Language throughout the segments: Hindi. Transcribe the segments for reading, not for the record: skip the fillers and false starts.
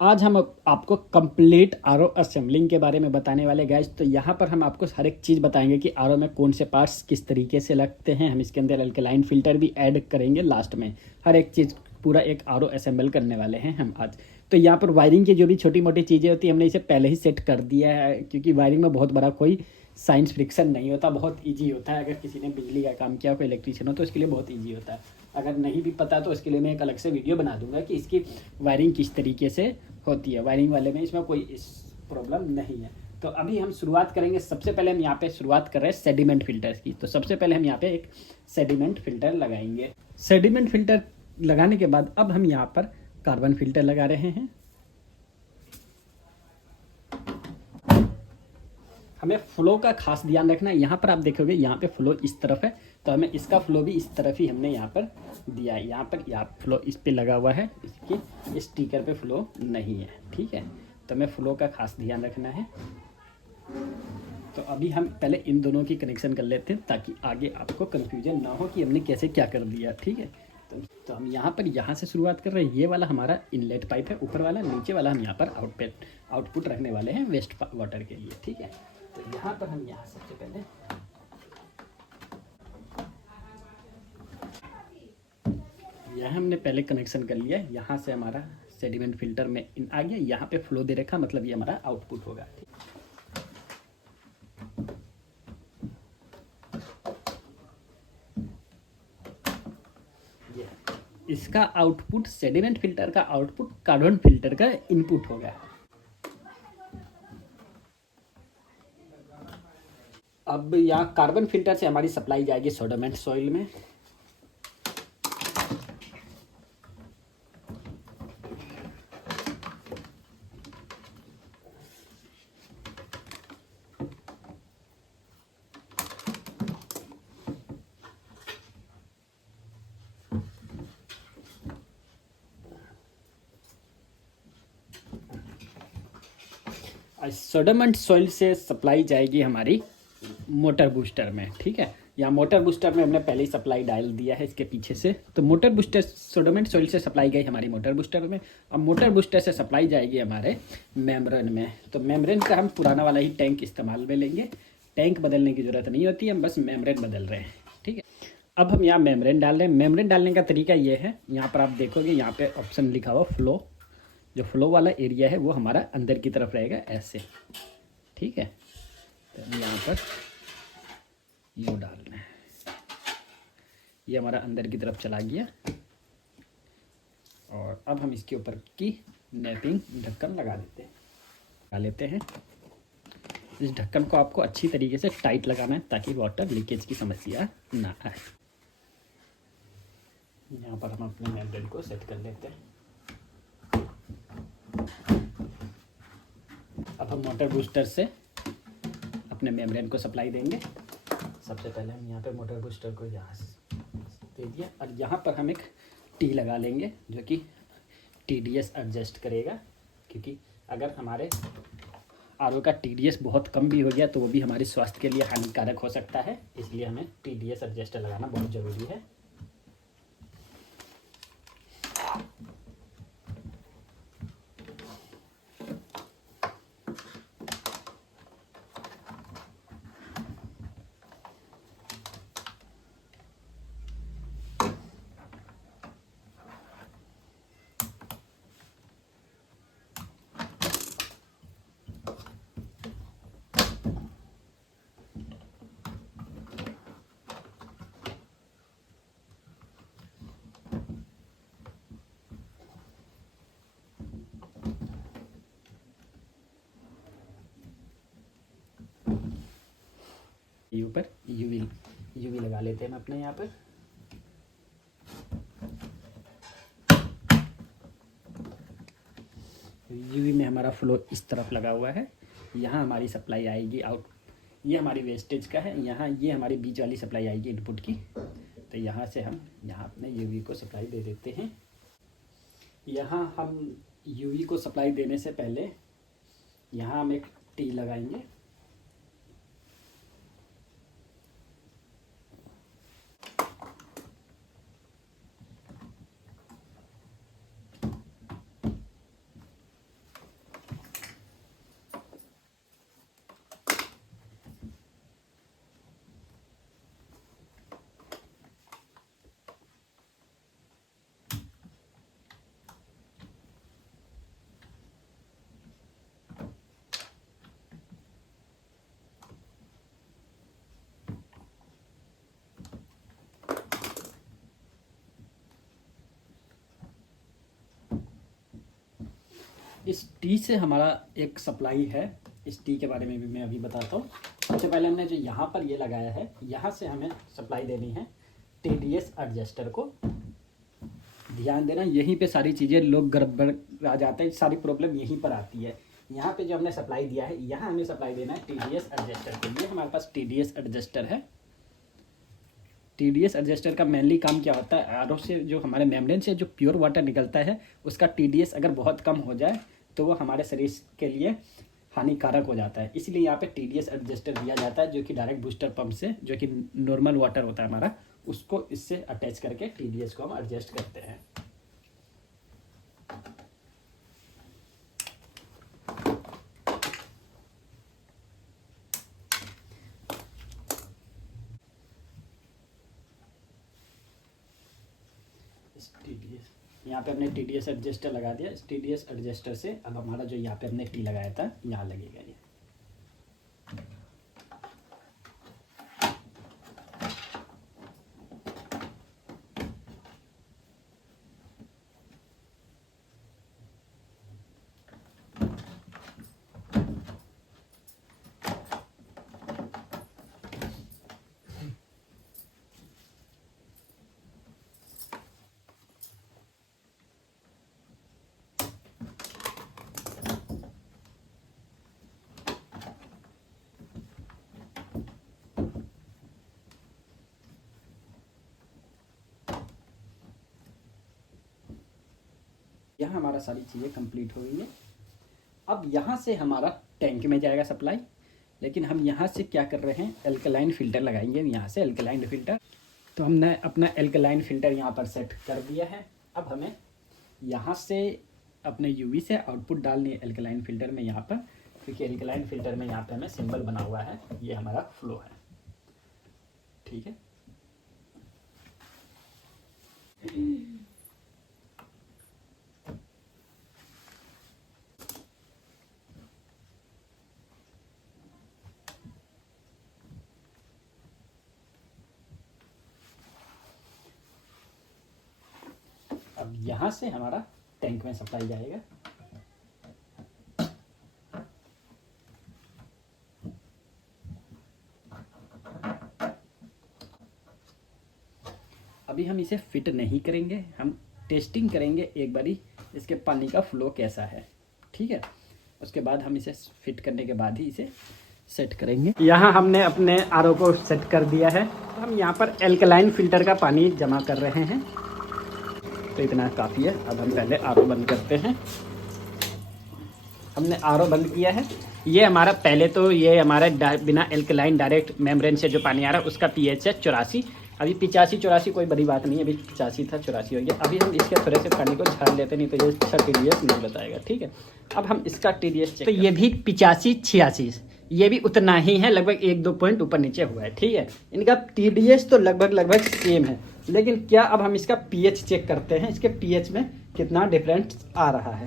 आज हम आपको कंप्लीट आरओ असेंबलिंग के बारे में बताने वाले गाइस। तो यहाँ पर हम आपको हर एक चीज़ बताएंगे कि आरओ में कौन से पार्ट्स किस तरीके से लगते हैं। हम इसके अंदर अल्कलाइन फ़िल्टर भी ऐड करेंगे लास्ट में। हर एक चीज़ पूरा एक आरओ असेंबल करने वाले हैं हम आज। तो यहाँ पर वायरिंग की जो भी छोटी मोटी चीज़ें होती है हमने इसे पहले ही सेट कर दिया है, क्योंकि वायरिंग में बहुत बड़ा कोई साइंस फ्रिक्शन नहीं होता, बहुत ईजी होता है। अगर किसी ने बिजली का काम किया, कोई इलेक्ट्रीशियन हो, तो इसके लिए बहुत ईजी होता है। अगर नहीं भी पता तो इसके लिए मैं एक अलग से वीडियो बना दूंगा कि इसकी वायरिंग किस तरीके से होती है। वायरिंग वाले में इसमें कोई इस प्रॉब्लम नहीं है। तो अभी हम शुरुआत करेंगे। सबसे पहले हम यहाँ पे शुरुआत कर रहे हैं सेडिमेंट फिल्टर्स की। तो सबसे पहले हम यहाँ पे एक सेडिमेंट फिल्टर लगाएंगे। सेडिमेंट फिल्टर लगाने के बाद अब हम यहाँ पर कार्बन फिल्टर लगा रहे हैं। हमें फ्लो का खास ध्यान रखना है। यहाँ पर आप देखोगे यहाँ पे फ्लो इस तरफ है, तो हमें इसका फ्लो भी इस तरफ ही हमने यहाँ पर दिया है। यहाँ पर फ्लो इस पे लगा हुआ है, इसकी स्टिकर पे फ्लो नहीं है। ठीक है, तो हमें फ्लो का खास ध्यान रखना है। तो अभी हम पहले इन दोनों की कनेक्शन कर लेते हैं ताकि आगे आपको कन्फ्यूजन ना हो कि हमने कैसे क्या कर दिया। ठीक है, तो हम यहाँ से शुरुआत कर रहे हैं। ये वाला हमारा इनलेट पाइप है, ऊपर वाला। नीचे वाला हम यहाँ पर आउटपुट रखने वाले हैं वेस्ट वाटर के लिए। ठीक है, तो यहाँ पर हम यहाँ सबसे पहले यह हमने पहले कनेक्शन कर लिया। यहाँ से हमारा सेडिमेंट फिल्टर में इन आ गया, यहाँ पे फ्लो दे रखा, मतलब ये हमारा आउटपुट होगा। ठीक, इसका आउटपुट सेडिमेंट फिल्टर का आउटपुट कार्बन फिल्टर का इनपुट होगा। अब यहाँ कार्बन फिल्टर से हमारी सप्लाई जाएगी सोडोमेंट सॉइल में। सोडोमेंट सॉइल से सप्लाई जाएगी हमारी मोटर बूस्टर में। ठीक है, यहाँ मोटर बूस्टर में हमने पहले ही सप्लाई डाल दिया है इसके पीछे से। तो मोटर बूस्टर सोडोमेंट सॉइल से सप्लाई गई हमारी मोटर बूस्टर में। अब मोटर बूस्टर से सप्लाई जाएगी हमारे मेम्ब्रेन में। तो मेम्ब्रेन का हम पुराना वाला ही टैंक इस्तेमाल में लेंगे। टैंक बदलने की ज़रूरत नहीं होती, हम बस मेम्ब्रेन बदल रहे हैं। ठीक है, अब हम यहाँ मेम्ब्रेन डाल रहे हैं। मेम्ब्रेन डालने का तरीका ये है, यहाँ पर आप देखोगे यहाँ पे ऑप्शन लिखा हुआ फ्लो। जो फ्लो वाला एरिया है वो हमारा अंदर की तरफ रहेगा ऐसे। ठीक है, तो यहाँ पर यू डालना है, ये हमारा अंदर की तरफ चला गया। और अब हम इसके ऊपर की नेपिंग ढक्कन लगा लेते हैं। इस ढक्कन को आपको अच्छी तरीके से टाइट लगाना है ताकि वाटर लीकेज की समस्या ना आए। यहाँ पर हम अपने मेम्ब्रेन को सेट कर लेते हैं। अब हम मोटर बूस्टर से अपने मेम्ब्रेन को सप्लाई देंगे। सबसे पहले हम यहाँ पे मोटर बूस्टर को यहाँ से दे दिया, और यहाँ पर हम एक टी लगा लेंगे जो कि TDS एडजस्ट करेगा। क्योंकि अगर हमारे आरओ का TDS बहुत कम भी हो गया तो वो भी हमारे स्वास्थ्य के लिए हानिकारक हो सकता है, इसलिए हमें TDS एडजस्टर लगाना बहुत ज़रूरी है। ऊपर यूवी लगा लेते हैं हम अपने यहाँ पर। यूवी में हमारा फ्लो इस तरफ लगा हुआ है। यहाँ हमारी सप्लाई आएगी आउट, ये हमारी वेस्टेज का है। यहाँ ये हमारी बीच वाली सप्लाई आएगी इनपुट की। तो यहाँ से हम यहाँ अपने यूवी को सप्लाई दे देते हैं। यहाँ हम यूवी को सप्लाई देने से पहले यहाँ हम एक टी लगाएंगे। इस टी से हमारा एक सप्लाई है, इस टी के बारे में भी मैं अभी बताता हूँ। सबसे पहले हमने जो यहाँ पर ये लगाया है, यहाँ से हमें सप्लाई देनी है TDS एडजस्टर को। ध्यान देना, यहीं पे सारी चीज़ें लोग गड़बड़ आ जाते हैं, सारी प्रॉब्लम यहीं पर आती है। यहाँ पे जो हमने सप्लाई दिया है, यहाँ हमें सप्लाई देना है TDS एडजस्टर को। ये हमारे पास TDS एडजस्टर है। TDS एडजस्टर का मेनली काम क्या होता है, आरओ से जो हमारे मेम्ब्रेन से जो प्योर वाटर निकलता है, उसका TDS अगर बहुत कम हो जाए तो वो हमारे शरीर के लिए हानिकारक हो जाता है। इसलिए यहाँ पे TDS एडजस्टर दिया जाता है, जो कि डायरेक्ट बूस्टर पंप से, जो कि नॉर्मल वाटर होता है हमारा, उसको इससे अटैच करके TDS को हम एडजस्ट करते हैं। यहाँ पे हमने TDS एडजस्टर लगा दिया। इस TDS एडजस्टर से अब हमारा जो यहाँ पे हमने टी लगाया था, यहाँ लगेगा ये। यहाँ हमारा सारी चीज़ें कंप्लीट हो गई है। अब यहाँ से हमारा टैंक में जाएगा सप्लाई, लेकिन हम यहाँ से क्या कर रहे हैं, एल्कलाइन फ़िल्टर लगाएंगे। यहाँ से एल्कलाइन फ़िल्टर, तो हमने अपना एल्कलाइन फ़िल्टर यहाँ पर सेट कर दिया है। अब हमें यहाँ से अपने यूवी से आउटपुट डालनी है एल्कलाइन फ़िल्टर में यहाँ पर, क्योंकि एल्कलाइन फ़िल्टर में यहाँ पे हमें सिंबल बना हुआ है, ये हमारा फ्लो है। ठीक है, अब यहाँ से हमारा टैंक में सप्लाई जाएगा। अभी हम इसे फिट नहीं करेंगे, हम टेस्टिंग करेंगे एक बारी इसके पानी का फ्लो कैसा है। ठीक है, उसके बाद हम इसे फिट करने के बाद ही इसे सेट करेंगे। यहाँ हमने अपने आरओ को सेट कर दिया है। तो हम यहाँ पर एल्कलाइन फ़िल्टर का पानी जमा कर रहे हैं, तो इतना काफ़ी है। अब हम पहले आरओ बंद करते हैं। हमने आरओ बंद किया है। ये हमारा पहले तो ये हमारा बिना एल्कलाइन डायरेक्ट मेम्ब्रेन से जो पानी आ रहा है उसका पीएच है 84। अभी 85-84 कोई बड़ी बात नहीं है, अभी 85 था 84 हो गया। अभी हम इसके थोड़े से पानी को झाड़ लेते, नहीं तो ये अच्छा TDS नहीं बताएगा। ठीक है, अब हम इसका TDS चेक, तो ये भी 85-86, ये भी उतना ही है, लगभग 1-2 पॉइंट ऊपर नीचे हुआ है। ठीक है, इनका TDS तो लगभग सेम है, लेकिन क्या अब हम इसका पीएच चेक करते हैं, इसके पीएच में कितना डिफरेंस आ रहा है।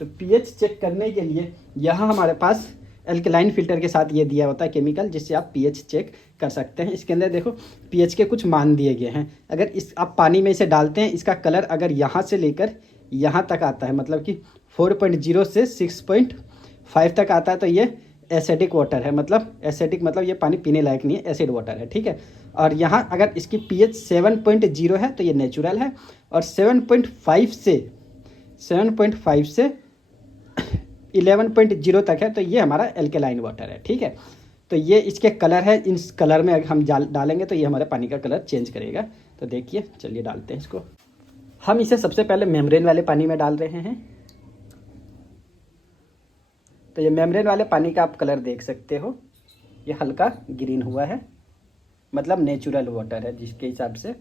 तो पीएच चेक करने के लिए यहाँ हमारे पास एल्कलाइन फ़िल्टर के साथ ये दिया होता है केमिकल, जिससे आप पीएच चेक कर सकते हैं। इसके अंदर देखो पीएच के कुछ मान दिए गए हैं। अगर इस आप पानी में इसे डालते हैं, इसका कलर अगर यहाँ से लेकर यहाँ तक आता है, मतलब कि 4.0 से 6.5 तक आता है, तो ये एसिडिक वाटर है। मतलब एसिडिक मतलब ये पानी पीने लायक नहीं है, एसिड वाटर है। ठीक है, और यहाँ अगर इसकी पीएच 7.0 है तो ये नेचुरल है, और 7.5 से 11.0 तक है तो ये हमारा एल्कलाइन वाटर है। ठीक है, तो ये इसके कलर है, इस कलर में अगर हम डालेंगे तो ये हमारे पानी का कलर चेंज करेगा। तो देखिए, चलिए डालते हैं इसको। हम इसे सबसे पहले मेम्ब्रेन वाले पानी में डाल रहे हैं। तो ये मेम्ब्रेन वाले पानी का आप कलर देख सकते हो, ये हल्का ग्रीन हुआ है, मतलब नेचुरल वाटर है। जिसके हिसाब से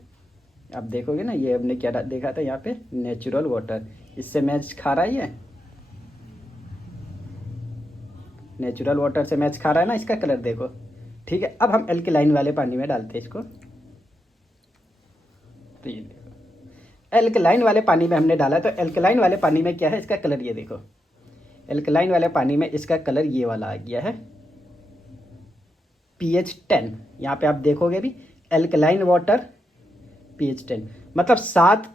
आप देखोगे ना, ये हमने क्या देखा था यहाँ पे, नेचुरल वाटर, इससे मैच खा रहा है, ये नेचुरल वाटर से मैच खा रहा है ना, इसका कलर देखो। ठीक है, अब हम एल्कलाइन वाले पानी में डालते हैं इसको। तो ये देखो एल्कलाइन वाले पानी में हमने डाला, तो एल्कलाइन वाले पानी में क्या है, इसका कलर ये देखो। एल्कलाइन वाले पानी में इसका कलर ये वाला आ गया है, pH 10। यहाँ पे आप देखोगे भी एल्कलाइन वाटर pH 10, मतलब 7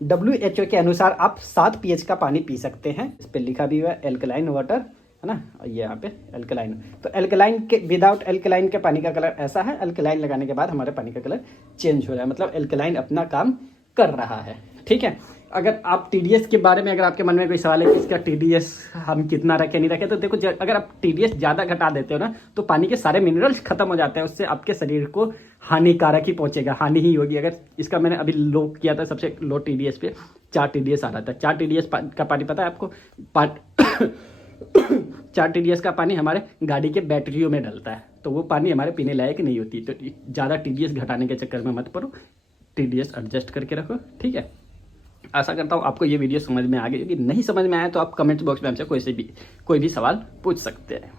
WHO के अनुसार आप 7 pH का पानी पी सकते हैं। इस पर लिखा भी हुआ है एल्कलाइन वाटर, है ना, ये यहाँ पे एल्कलाइन। तो एल्कलाइन के विदाउट एल्कलाइन के पानी का कलर ऐसा है, एल्कलाइन लगाने के बाद हमारे पानी का कलर चेंज हो रहा है, मतलब एल्कलाइन अपना काम कर रहा है। ठीक है, अगर आप TDS के बारे में, अगर आपके मन में कोई सवाल है कि इसका TDS हम कितना रखें नहीं रखें, तो देखो अगर आप TDS ज़्यादा घटा देते हो ना तो पानी के सारे मिनरल्स खत्म हो जाते हैं, उससे आपके शरीर को हानिकारक ही पहुंचेगा, हानि ही होगी। अगर इसका मैंने अभी लो किया था, सबसे लो TDS पे 4 TDS आ रहा था। 4 TDS का पानी पता है आपको? 4 TDS का पानी हमारे गाड़ी के बैटरियों में डलता है, तो वो पानी हमारे पीने लायक नहीं होती। तो ज़्यादा TDS घटाने के चक्कर में मत पड़ो, TDS एडजस्ट करके रखो। ठीक है, आशा करता हूँ आपको ये वीडियो समझ में आ गई। यदि नहीं समझ में आया तो आप कमेंट बॉक्स में हमसे कोई भी सवाल पूछ सकते हैं।